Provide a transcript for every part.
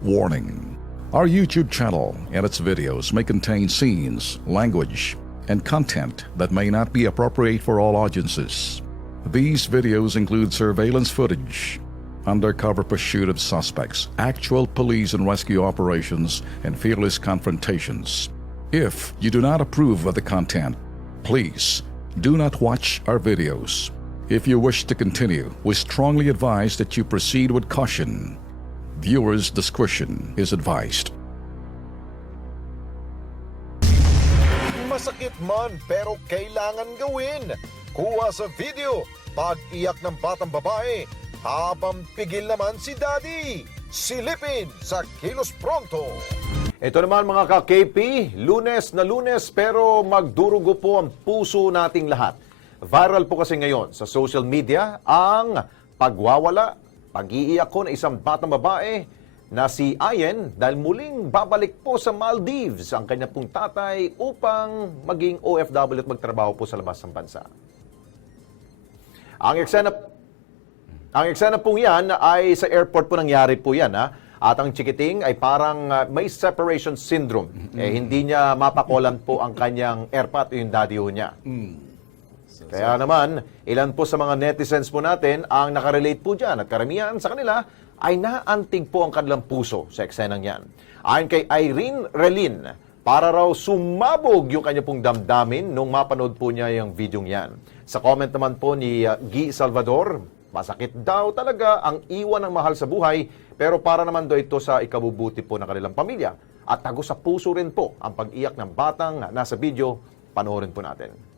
Warning. Our YouTube channel and its videos may contain scenes, language, and content that may not be appropriate for all audiences. These videos include surveillance footage, undercover pursuit of suspects, actual police and rescue operations, and fearless confrontations. If you do not approve of the content, please do not watch our videos. If you wish to continue, we strongly advise that you proceed with caution. Viewers' discretion is advised. Masakit man pero kailangan gawin. Kuha sa video, pag-iyak ng batang babae, habang pigil naman si Daddy. Silipin sa Kilos Pronto. Ito naman mga ka-KP, Lunes na Lunes pero magdurugo po ang puso nating lahat. Viral po kasi ngayon sa social media ang pagwawala, pag-iiyak ko ng isang batang babae na si Ayen dahil muling babalik po sa Maldives ang kanyang pong tatay upang maging OFW at magtrabaho po sa labas ng bansa. Ang eksena pong yan ay sa airport po nangyari po yan At ang chikiting ay parang may separation syndrome. Hindi niya mapakolan po ang kanyang airpot o yung daddy niya. Kaya naman, ilan po sa mga netizens po natin ang nakarelate po dyan at karamihan sa kanila ay naantig po ang kanilang puso sa eksenang yan. Ayon kay Irene Relin, para raw sumabog yung kanya pong damdamin nung mapanood po niya yung videong yan. Sa comment naman po ni Guy Salvador, masakit daw talaga ang iwan ng mahal sa buhay, pero para naman daw ito sa ikabubuti po ng kanilang pamilya. At tago sa puso rin po ang pag-iyak ng batang nasa video. Panoorin po natin.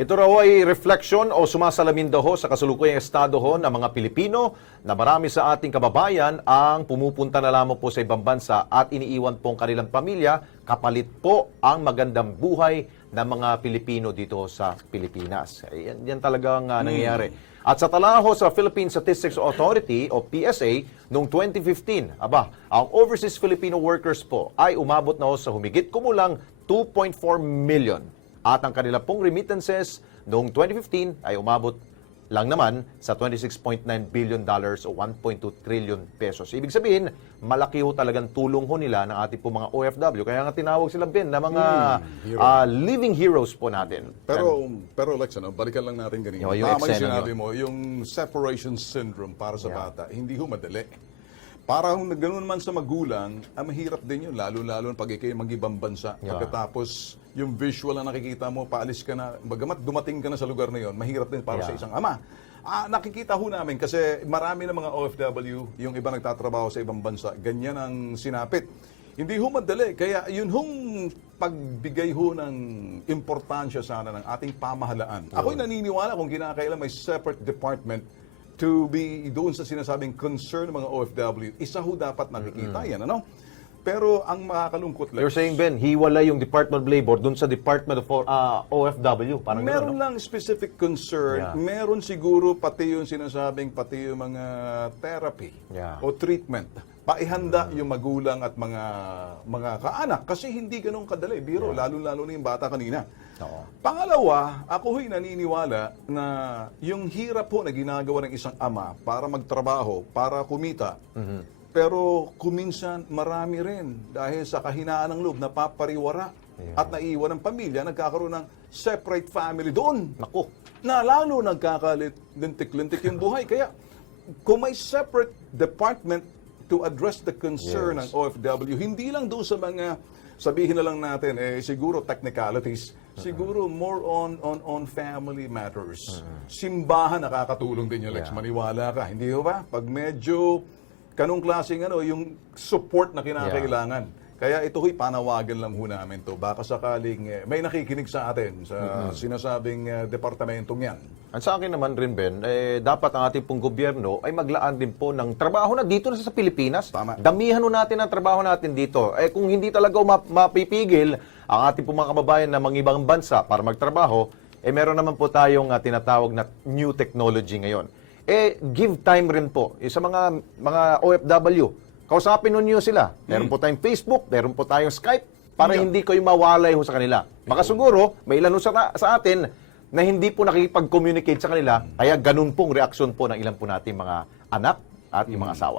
Ito raw ay reflection o sumasalamin daw sa kasalukuyang estado ng mga Pilipino na marami sa ating kababayan ang pumupunta na lamang po sa ibang bansa at iniiwan po ang kanilang pamilya kapalit po ang magandang buhay ng mga Pilipino dito sa Pilipinas. Yan talagang nangyayari. At sa talaho sa Philippine Statistics Authority o PSA noong 2015, ang overseas Filipino workers po ay umabot na sa humigit kumulang 2.4 million. At ang kanila pong remittances noong 2015 ay umabot lang naman sa $26.9 billion o 1.2 trillion pesos. Ibig sabihin, malaki ho talagang tulong ho nila ng ating po mga OFW. Kaya nga tinawag sila Ben na mga living heroes po natin. Pero Lex, balikan lang natin ganito. Yung sinabi mo, yung separation syndrome para sa bata, hindi ho madali. Para kung ganoon man sa magulang, mahirap din yun, lalo-lalo pag ikay mag-ibang bansa. Pagkatapos, yung visual na nakikita mo, paalis ka na, bagamat dumating ka na sa lugar na yun, mahirap din para sa isang ama. Nakikita ho namin kasi marami na mga OFW, yung iba nagtatrabaho sa ibang bansa, ganyan ang sinapit. Hindi ho madali, kaya yun hong pagbigay ho ng importansya sana ng ating pamahalaan. Ako'y naniniwala kung kinakailan may separate department to be doon sa sinasabing concern ng mga OFW, isa ho dapat nakikita yan, Pero ang makakalungkot lang... You're saying, Ben, hiwalay yung Department of Labor doon sa Department of OFW? Parang meron lang specific concern. Meron siguro pati yung sinasabing, pati yung mga therapy o treatment. Paihanda yung magulang at mga kaanak. Kasi hindi ganun kadali. Biro, lalo-lalo na yung bata kanina. Pangalawa, ako ho'y naniniwala na yung hirap po na ginagawa ng isang ama para magtrabaho, para kumita, pero kuminsan marami rin dahil sa kahinaan ng loob, napapariwara at naiiwan ng pamilya, nagkakaroon ng separate family doon. Naku. Na lalo nagkakalintik-lintik yung buhay. Kaya kung may separate department to address the concern ng OFW, hindi lang doon sa mga, sabihin na lang natin, siguro technicalities, siguro more on family matters. Simbahan nakakatulong din yung Lex, maniwala ka. Hindi ba? Pag medyo kanong klaseng yung support na kinakailangan. Kaya ito ho'y panawagan lang ho namin to. Baka sakaling may nakikinig sa atin sa sinasabing departamentong yan. At sa akin naman rin, Ben, dapat ang ating pong gobyerno ay maglaan din po ng trabaho na dito na sa Pilipinas. Tama. Damihan natin ang trabaho natin dito. Kung hindi talaga mapipigil ang ating pong mga kababayan na mga ibang bansa para magtrabaho, meron naman po tayong tinatawag na new technology ngayon. Give time rin po sa mga OFW. kausapin ninyo sila. Meron po tayong Facebook, meron po tayong Skype, para hindi kayo mawalay ho sa kanila. Baka siguro, may ilan ho sa atin na hindi po nakikipag-communicate sa kanila, kaya ganun pong reaksyon po ng ilan po nating mga anak at yung mga asawa.